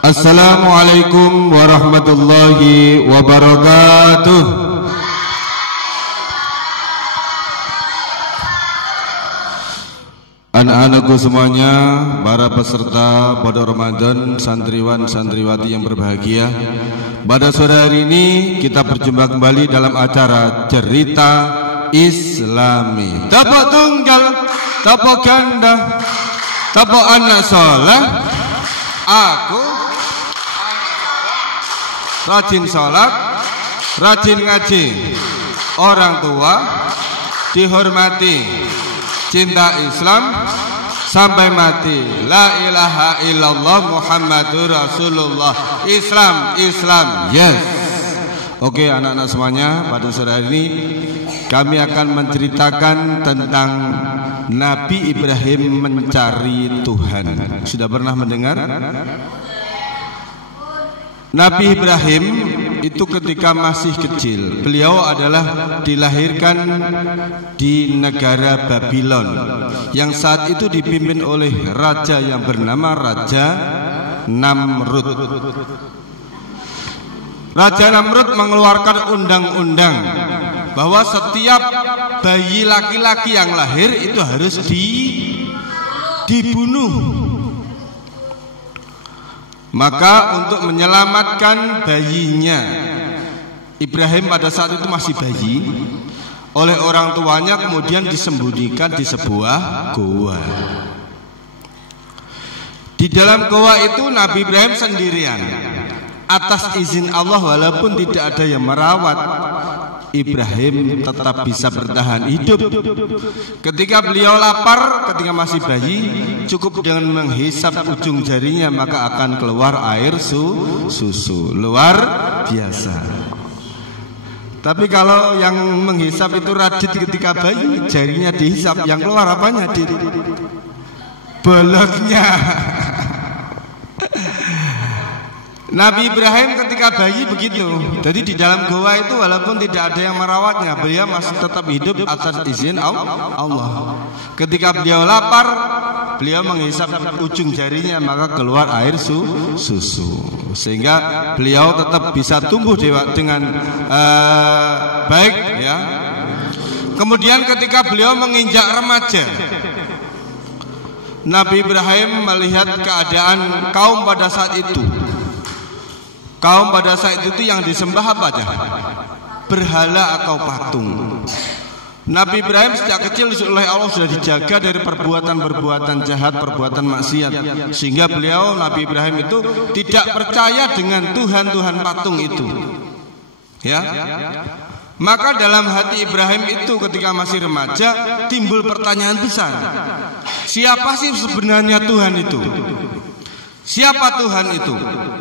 Assalamualaikum warahmatullahi wabarakatuh. Anak-anakku semuanya, para peserta Pondok Ramadan, santriwan santriwati yang berbahagia. Pada sore hari ini kita berjumpa kembali dalam acara Cerita Islami. Tepuk tunggal, tepuk ganda, tepuk anak soleh. Aku rajin sholat, rajin ngaji, orang tua dihormati, cinta Islam sampai mati. La ilaha illallah Muhammadur Rasulullah. Islam, Islam, yes. Oke anak-anak semuanya, pada sore hari ini kami akan menceritakan tentang Nabi Ibrahim mencari Tuhan. Sudah pernah mendengar? Nabi Ibrahim itu ketika masih kecil, beliau adalah dilahirkan di negara Babylon yang saat itu dipimpin oleh raja yang bernama Raja Namrud. Raja Namrud mengeluarkan undang-undang bahwa setiap bayi laki-laki yang lahir itu harus dibunuh. Maka untuk menyelamatkan bayinya, Ibrahim pada saat itu masih bayi, oleh orang tuanya kemudian disembunyikan di sebuah goa. Di dalam goa itu Nabi Ibrahim sendirian. Atas izin Allah, walaupun tidak ada yang merawat, Ibrahim tetap bisa bertahan hidup. Ketika beliau lapar, ketika masih bayi, cukup dengan menghisap ujung jarinya maka akan keluar air susu. Luar biasa. Tapi kalau yang menghisap itu rajin ketika bayi, jarinya dihisap, yang keluar apanya? Bolotnya. Nabi Ibrahim ketika bayi begitu. Jadi di dalam goa itu walaupun tidak ada yang merawatnya, beliau masih tetap hidup atas izin Allah. Ketika beliau lapar, beliau menghisap ujung jarinya maka keluar air susu. Sehingga beliau tetap bisa tumbuh dengan baik ya. Kemudian ketika beliau menginjak remaja, Nabi Ibrahim melihat keadaan kaum pada saat itu. Kaum pada saat itu yang disembah apa aja? Berhala atau patung. Nabi Ibrahim sejak kecil oleh Allah sudah dijaga dari perbuatan-perbuatan jahat, perbuatan maksiat, sehingga beliau Nabi Ibrahim itu tidak percaya dengan Tuhan-Tuhan patung itu. Ya. Maka dalam hati Ibrahim itu ketika masih remaja timbul pertanyaan besar. Siapa sih sebenarnya Tuhan itu? Siapa Tuhan itu?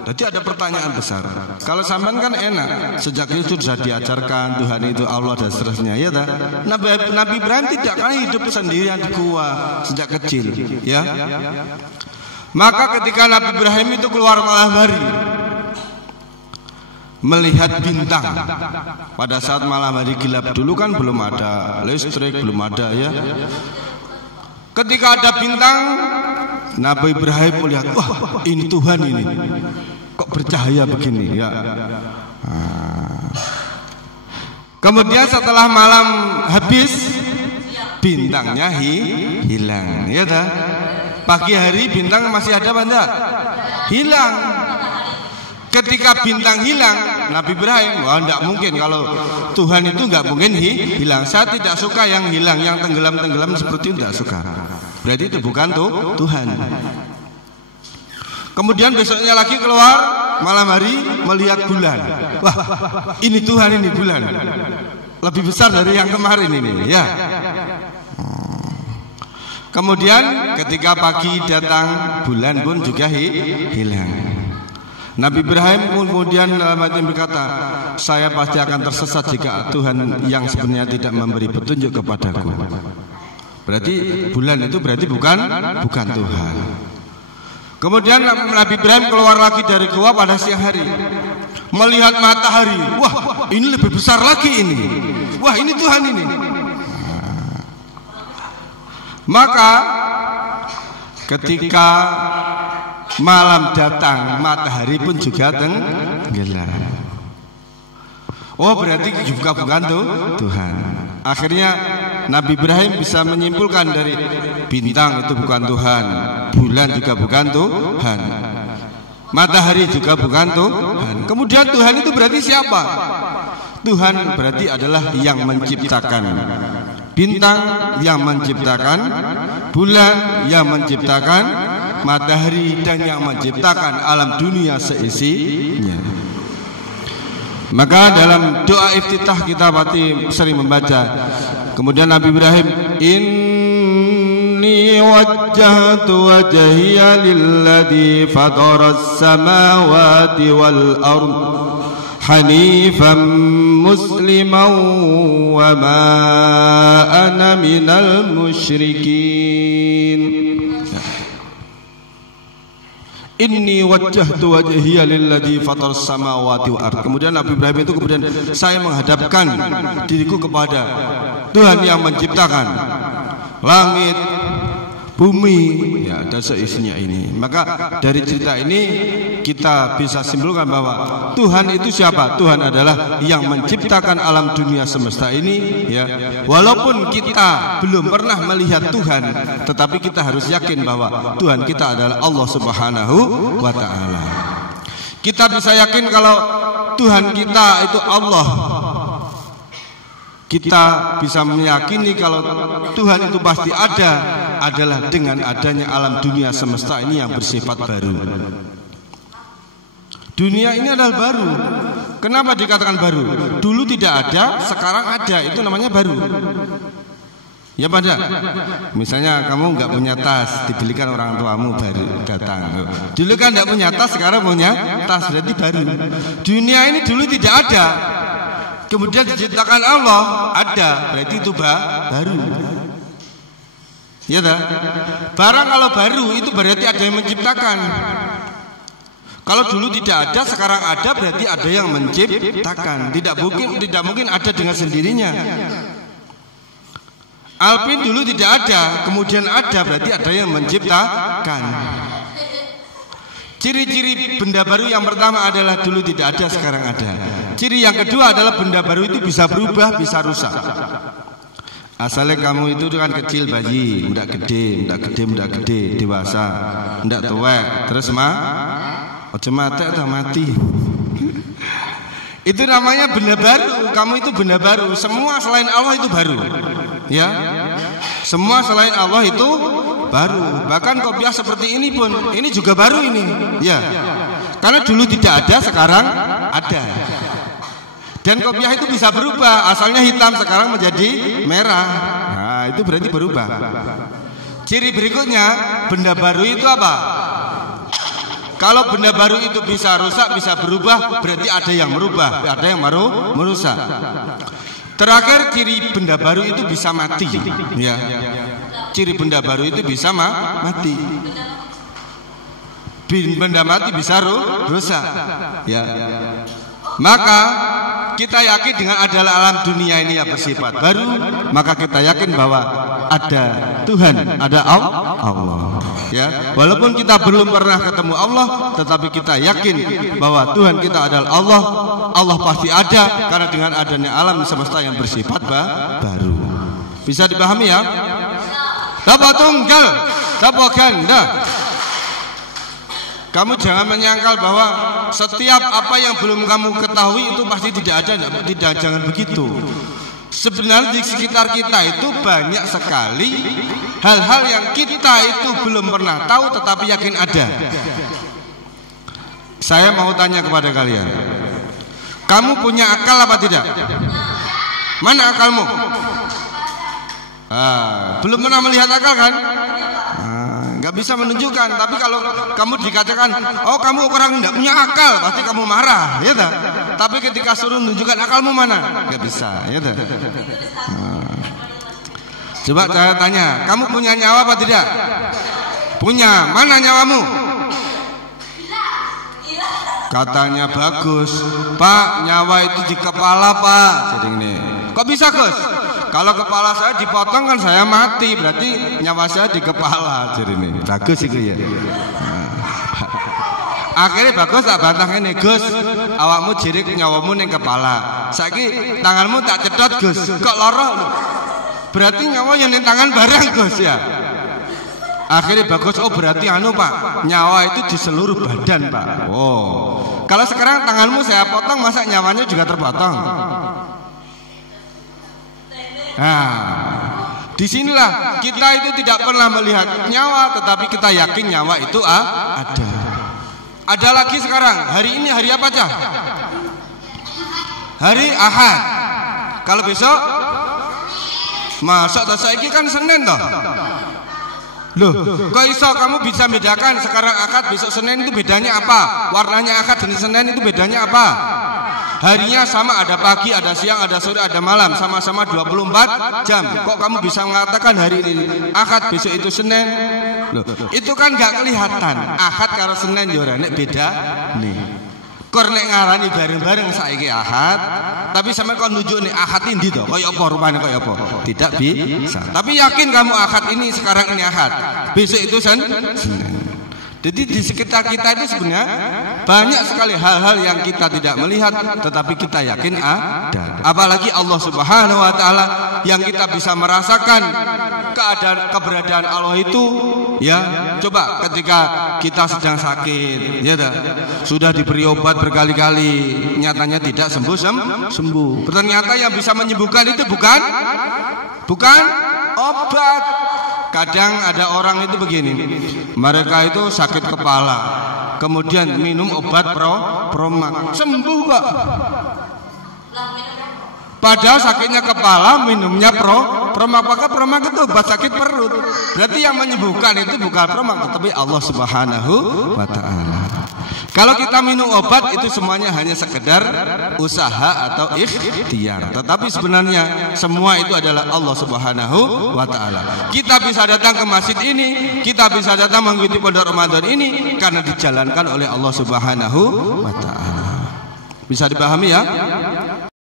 Jadi ada pertanyaan besar. Kalau sampean kan enak, sejak itu sudah diajarkan Tuhan itu Allah dan seterusnya, ya tak? Nabi Ibrahim tidak, kan hidup sendirian di gua sejak kecil, ya. Maka ketika Nabi Ibrahim itu keluar malam hari melihat bintang. Pada saat malam hari gelap dulu kan belum ada listrik, belum ada ya. Ketika ada bintang, Nabi Ibrahim melihat, wah ini Tuhan ini, kok bercahaya begini ya. Kemudian setelah malam habis, bintangnya hilang, ya dah. Pagi hari bintang masih ada apa enggak? Hilang. Ketika bintang hilang, Nabi Ibrahim, wah enggak mungkin kalau Tuhan itu enggak mungkin hilang. Saya tidak suka yang hilang, yang tenggelam-tenggelam seperti itu enggak suka. Berarti itu bukan Tuhan. Kemudian besoknya lagi keluar malam hari melihat bulan. Wah, ini Tuhan, ini bulan. Lebih besar dari yang kemarin ini, ya. Kemudian ketika pagi datang, bulan pun juga hilang. Nabi Ibrahim kemudian berkata, saya pasti akan tersesat jika Tuhan yang sebenarnya tidak memberi petunjuk kepadaku. Berarti bulan itu berarti bukan Tuhan. Kemudian Nabi Ibrahim keluar lagi dari gua pada siang hari, melihat matahari. Wah, ini lebih besar lagi ini. Wah, ini Tuhan ini. Maka ketika malam datang, matahari pun juga tenggelam. Oh, berarti juga bukan Tuhan. Akhirnya Nabi Ibrahim bisa menyimpulkan dari bintang itu bukan Tuhan, bulan juga bukan Tuhan, matahari juga bukan Tuhan. Kemudian Tuhan itu berarti siapa? Tuhan berarti adalah yang menciptakan bintang, yang menciptakan bulan, yang menciptakan matahari, dan yang menciptakan alam dunia seisinya. Maka dalam doa iftitah kita pasti sering membaca. Kemudian Nabi Ibrahim, inni wajjahtu wajhiya lilladzi fataras samawati wal ard hanifan musliman wa ma ana minal musyrikin. Inni wajjahtu wajhiya lilladzi fataras samawati wal ard. Kemudian Nabi Ibrahim itu kemudian, saya menghadapkan diriku kepada Tuhan yang menciptakan langit, bumi, ya, dan seisinya ini. Maka dari cerita ini kita bisa simpulkan bahwa Tuhan itu siapa? Tuhan adalah yang menciptakan alam dunia semesta ini, ya. Walaupun kita belum pernah melihat Tuhan, tetapi kita harus yakin bahwa Tuhan kita adalah Allah Subhanahu wa taala. Kita bisa yakin kalau Tuhan kita itu Allah. Kita bisa meyakini kalau Tuhan itu pasti ada adalah dengan adanya alam dunia semesta ini yang bersifat baru. Dunia ini adalah baru. Kenapa dikatakan baru? Dulu tidak ada, sekarang ada. Itu namanya baru. Ya pada. Misalnya kamu nggak punya tas, dibelikan orang tuamu baru datang. Dulu kan nggak punya tas, sekarang punya tas, berarti baru. Dunia ini dulu tidak ada. Kemudian diciptakan Allah, ada, berarti itu baru. Ya tak? Barang kalau baru itu berarti ada yang menciptakan. Kalau dulu tidak ada, sekarang ada, berarti ada yang menciptakan. Tidak mungkin ada dengan sendirinya. Alpin dulu tidak ada, kemudian ada, berarti ada yang menciptakan. Ciri-ciri benda baru yang pertama adalah dulu tidak ada, sekarang ada. Ciri yang kedua adalah benda baru itu bisa berubah, bisa rusak. Asalnya kamu itu kan kecil bayi, ndak gede, dewasa, ndak tuwek, terus ojo mati atau mati. Itu namanya benda baru. Kamu itu benda baru. Semua selain Allah itu baru. Ya, semua selain Allah itu baru. Bahkan kopiah seperti ini pun, ini juga baru ini. Ya, karena dulu tidak ada, sekarang ada. Dan kopiah itu bisa berubah. Asalnya hitam, sekarang menjadi merah. Nah, itu berarti berubah. Ciri berikutnya, benda baru itu apa? Kalau benda baru itu bisa rusak, bisa berubah, berarti ada yang merubah, ada yang merusak. Terakhir, ciri benda baru itu bisa mati. Ya, ciri benda baru itu bisa mati. Benda mati bisa rusak. Ya, maka kita yakin dengan adalah alam dunia ini yang bersifat baru, maka kita yakin bahwa ada Tuhan, ada Allah. Ya, walaupun kita belum pernah ketemu Allah, tetapi kita yakin bahwa Tuhan kita adalah Allah. Allah pasti ada karena dengan adanya alam semesta yang bersifat baru. Bisa dipahami ya? Tapa tunggal, tapa ganda. Kamu jangan menyangkal bahwa setiap apa yang belum kamu ketahui itu pasti tidak ada. Tidak, jangan begitu. Sebenarnya di sekitar kita itu banyak sekali hal-hal yang kita itu belum pernah tahu tetapi yakin ada. Saya mau tanya kepada kalian, kamu punya akal apa tidak? Mana akalmu? Belum pernah melihat akal kan? Nggak bisa menunjukkan. Tapi kalau kamu dikatakan, oh kamu orang nggak punya akal, pasti kamu marah, ya tak? Tapi ketika suruh menunjukkan akalmu mana, nggak bisa, ya tak? Coba saya tanya, kamu punya nyawa apa tidak? Punya. Mana nyawamu? Katanya bagus, Pak, nyawa itu di kepala, Pak. Jadi ini, kok bisa, Gus? Kalau kepala saya dipotong kan saya mati, berarti nyawa saya di kepala. Jadi ini bagus itu ya. Akhirnya bagus tak bantah ini, Gus, awakmu jirik nyawamu ning kepala. Saiki tanganmu tak cedot, Gus. Kok lara? Berarti nyawa yang ning tangan barang, Gus ya. Akhirnya bagus, oh berarti anu Pak, nyawa itu di seluruh badan Pak. Oh, kalau sekarang tanganmu saya potong, masa nyawanya juga terpotong? Nah, disinilah kita itu tidak pernah melihat nyawa, tetapi kita yakin nyawa itu ada. Ada lagi sekarang, hari ini hari apa Cah? Hari Ahad. Kalau besok, masa saiki kan Senin toh. Loh, kok iso kamu bisa bedakan sekarang Ahad besok Senin itu bedanya apa? Warnanya Ahad dan Senin itu bedanya apa? Harinya sama, ada pagi, ada siang, ada sore, ada malam, sama-sama 24 jam. Kok kamu bisa mengatakan hari ini Ahad besok itu Senin? Loh, itu kan gak kelihatan. Ahad karo Senin yo nek beda nih. Kor nek ngarani bareng-bareng saiki Ahad, tapi sampe kon nunjuk nek Ahad ndi to? Kaya apa rupane kaya apa? Tidak bisa. Tapi yakin kamu Ahad ini sekarang ini Ahad. Besok itu Senin. Jadi di sekitar kita itu sebenarnya banyak sekali hal-hal yang kita tidak melihat, tetapi kita yakin ada. Apalagi Allah Subhanahu wa taala yang kita bisa merasakan keberadaan Allah itu, ya. Coba ketika kita sedang sakit, ya sudah diberi obat berkali-kali, nyatanya tidak sembuh. Ternyata yang bisa menyembuhkan itu bukan obat. Kadang ada orang itu begini, mereka itu sakit kepala, kemudian minum obat promak, sembuh Pak. Padahal sakitnya kepala, minumnya promak. Maka promak itu obat sakit perut. Berarti yang menyembuhkan itu bukan promak, tetapi Allah Subhanahu wa taala. Kalau kita minum obat itu semuanya hanya sekedar usaha atau ikhtiar. Tetapi sebenarnya semua itu adalah Allah Subhanahu wa taala. Kita bisa datang ke masjid ini, kita bisa datang mengikuti pondok Ramadan ini karena dijalankan oleh Allah Subhanahu wa taala. Bisa dipahami ya?